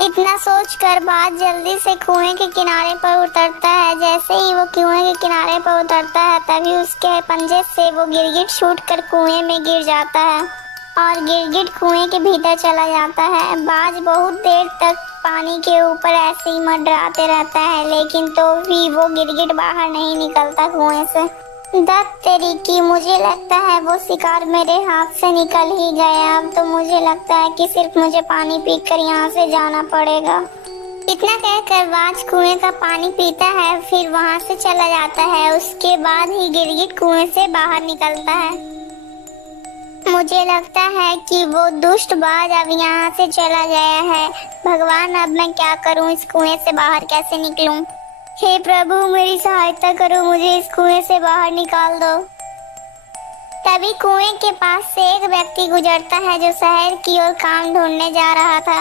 इतना सोचकर बाज जल्दी से कुएं के किनारे पर उतरता है। जैसे ही वो कुएं के किनारे पर उतरता है तभी उसके पंजे से वो गिरगिट छूट कर कुएं में गिर जाता है और गिरगिट कुएं के भीतर चला जाता है। बाज बहुत देर तक पानी के ऊपर ऐसे ही मंडराते रहता है, लेकिन तो भी वो गिरगिट बाहर नहीं निकलता कुएं से। दत्त तेरी की, मुझे लगता है वो शिकार मेरे हाथ से निकल ही गया। अब तो मुझे लगता है कि सिर्फ मुझे पानी पीकर यहाँ से जाना पड़ेगा। इतना कहकर बाज कुएं का पानी पीता है, फिर वहाँ से चला जाता है। उसके बाद ही गिरगिट कुएं से बाहर निकलता है। मुझे लगता है कि वो दुष्ट बाज अब यहाँ से चला गया है। भगवान, अब मैं क्या करूँ? इस कुएं से बाहर कैसे निकलूं? हे प्रभु, मेरी सहायता करो, मुझे इस कुएं से बाहर निकाल दो। तभी कुएं के पास से एक व्यक्ति गुजरता है जो शहर की ओर काम ढूंढने जा रहा था।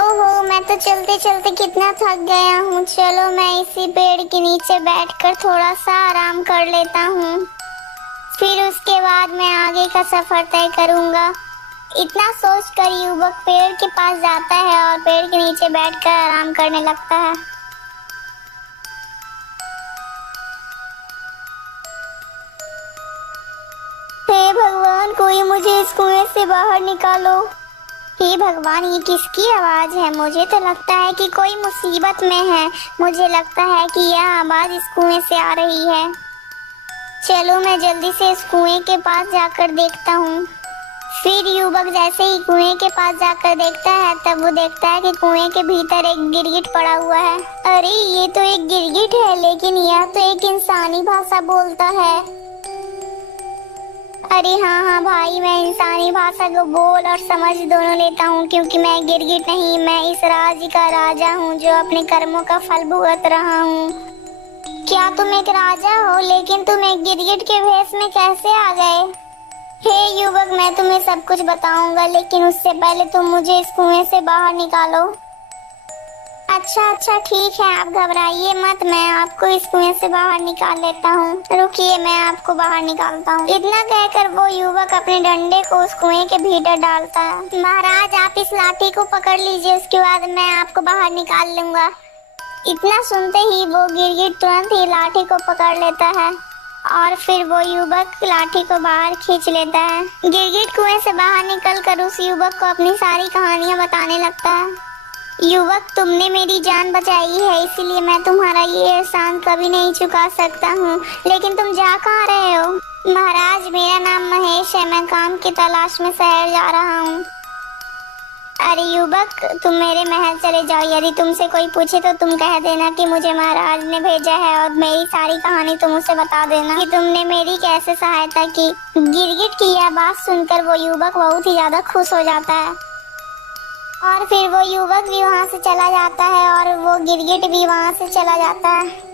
ओहो, मैं तो चलते चलते कितना थक गया हूँ। चलो मैं इसी पेड़ के नीचे बैठकर थोड़ा सा आराम कर लेता हूँ, फिर उसके बाद मैं आगे का सफर तय करूंगा। इतना सोचकर युवक पेड़ के पास जाता है और पेड़ के नीचे बैठकर आराम करने लगता है। हे भगवान, कोई मुझे इस कुएं से बाहर निकालो। हे भगवान, ये किसकी आवाज है? मुझे तो लगता है कि कोई मुसीबत में है। मुझे लगता है कि यह आवाज इस कुएं से आ रही है। चलो मैं जल्दी से इस कुएं के पास जाकर देखता हूँ। फिर युवक जैसे ही कुएं के पास जाकर देखता है तब वो देखता है कि कुएं के भीतर एक गिरगिट पड़ा हुआ है। अरे, ये तो एक गिरगिट है, लेकिन यह तो एक इंसानी भाषा बोलता है। अरे हाँ हाँ भाई, मैं इंसानी भाषा को बोल और समझ दोनों लेता हूँ, क्योंकि मैं गिरगिट नहीं, मैं इस राज्य का राजा हूँ जो अपने कर्मों का फल भुगत रहा हूँ। क्या तुम एक राजा हो? लेकिन तुम एक गिरगिट के भेष में कैसे आ गए? हे युवक, मैं तुम्हें सब कुछ बताऊंगा, लेकिन उससे पहले तुम मुझे इस कुएं से बाहर निकालो। अच्छा अच्छा, ठीक है, आप घबराइए मत, मैं आपको इस कुएं से बाहर निकाल लेता हूँ। रुकिए, मैं आपको बाहर निकालता हूँ। इतना कहकर वो युवक अपने डंडे को उस कुएं के भीतर डालता है। महाराज, आप इस लाठी को पकड़ लीजिए, उसके बाद मैं आपको बाहर निकाल लूंगा। इतना सुनते ही वो गिरगिट तुरंत ही लाठी को पकड़ लेता है और फिर वो युवक लाठी को बाहर खींच लेता है। गिरगिट कुएं से बाहर निकलकर उस युवक को अपनी सारी कहानियां बताने लगता है। युवक, तुमने मेरी जान बचाई है, इसीलिए मैं तुम्हारा ये एहसान कभी नहीं चुका सकता हूँ। लेकिन तुम जा कहाँ रहे हो? महाराज, मेरा नाम महेश है, मैं काम की तलाश में शहर जा रहा हूँ। अरे युवक, तुम मेरे महल चले जाओ। यदि तुमसे कोई पूछे तो तुम कह देना कि मुझे महाराज ने भेजा है, और मेरी सारी कहानी तुम उसे बता देना कि तुमने मेरी कैसे सहायता की। गिरगिट की यह बात सुनकर वो युवक बहुत ही ज्यादा खुश हो जाता है और फिर वो युवक भी वहाँ से चला जाता है और वो गिरगिट भी वहाँ से चला जाता है।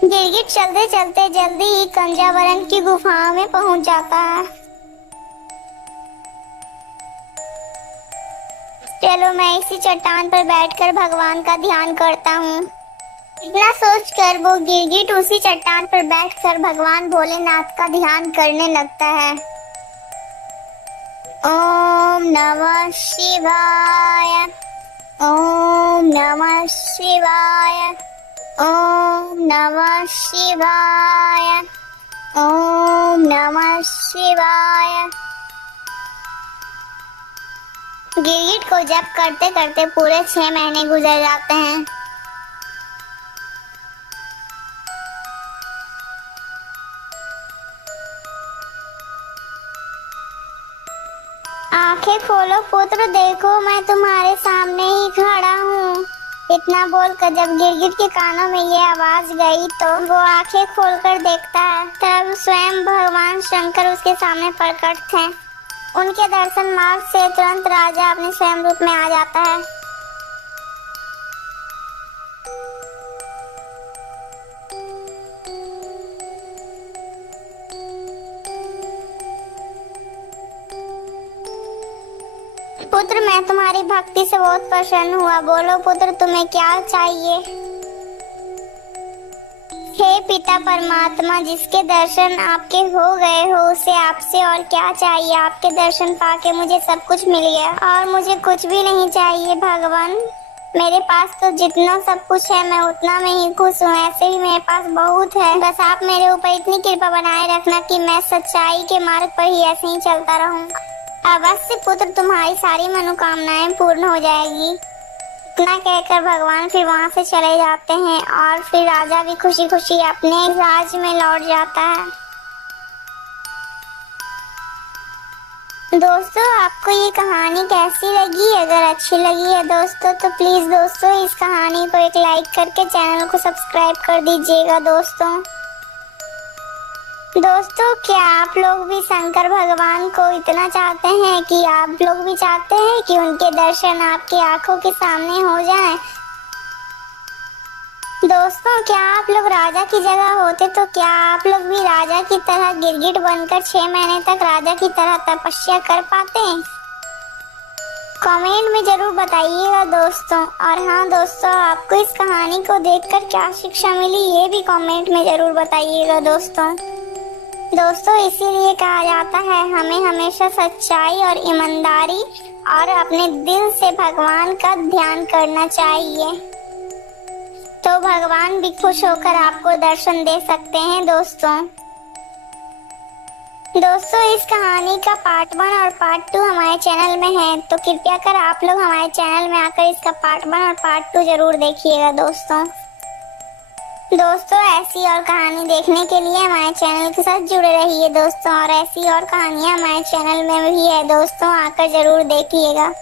गिरगिट चलते चलते जल्दी ही कंजावरन की गुफाओं में पहुंच जाता है। चलो मैं इसी चट्टान पर बैठकर भगवान का ध्यान करता हूँ। इतना सोचकर वो गिरगिट उसी चट्टान पर बैठकर भगवान भोलेनाथ का ध्यान करने लगता है। ओम नमः शिवाय, ओम नमः शिवाय, ओम नमः शिवाय, ओम नमः शिवाय। गिरगिट को जप करते करते पूरे 6 महीने गुजर जाते हैं। आंखें खोलो पुत्र, देखो मैं तुम्हारे सामने ही खड़ा हूँ। इतना बोलकर जब गिरगिट के कानों में ये आवाज गई तो वो आंखें खोलकर देखता है। तब स्वयं भगवान शंकर उसके सामने प्रकट थे। उनके दर्शन मार्ग से तुरंत राजा अपने स्वयं रूप में आ जाता है। पुत्र, मैं तुम्हारी भक्ति से बहुत प्रसन्न हुआ। बोलो पुत्र, तुम्हें क्या चाहिए? हे पिता परमात्मा, जिसके दर्शन आपके हो गए हो, उसे आपसे और क्या चाहिए? आपके दर्शन पाके मुझे सब कुछ मिल गया और मुझे कुछ भी नहीं चाहिए भगवान। मेरे पास तो जितना सब कुछ है मैं उतना में ही खुश हूँ। ऐसे भी मेरे पास बहुत है। बस आप मेरे ऊपर इतनी कृपा बनाए रखना कि मैं सच्चाई के मार्ग पर ही ऐसे ही चलता रहूँ। अवश्य पुत्र, तुम्हारी सारी मनोकामनाएं पूर्ण हो जाएगी। इतना कहकर भगवान फिर वहाँ से चले जाते हैं और फिर राजा भी खुशी खुशी अपने राज्य में लौट जाता है। दोस्तों, आपको ये कहानी कैसी लगी? अगर अच्छी लगी है दोस्तों तो प्लीज दोस्तों इस कहानी को एक लाइक करके चैनल को सब्सक्राइब कर दीजिएगा। दोस्तों, क्या आप लोग भी शंकर भगवान को इतना चाहते हैं कि आप लोग भी चाहते हैं कि उनके दर्शन आपकी आंखों के सामने हो जाएं? दोस्तों, क्या आप लोग राजा की जगह होते तो क्या आप लोग भी राजा की तरह गिरगिट बनकर 6 महीने तक राजा की तरह तपस्या कर पाते? कमेंट में जरूर बताइएगा दोस्तों। और हाँ दोस्तों, आपको इस कहानी को देखकर क्या शिक्षा मिली ये भी कमेंट में जरूर बताइएगा दोस्तों। इसीलिए कहा जाता है हमें हमेशा सच्चाई और ईमानदारी और अपने दिल से भगवान का ध्यान करना चाहिए, तो भगवान भी खुश होकर आपको दर्शन दे सकते हैं दोस्तों। इस कहानी का पार्ट 1 और पार्ट 2 हमारे चैनल में है, तो कृपया कर आप लोग हमारे चैनल में आकर इसका पार्ट 1 और पार्ट 2 जरूर देखिएगा दोस्तों। ऐसी और कहानी देखने के लिए हमारे चैनल के साथ जुड़े रहिए दोस्तों। और ऐसी और कहानियाँ हमारे चैनल में भी है दोस्तों, आकर जरूर देखिएगा।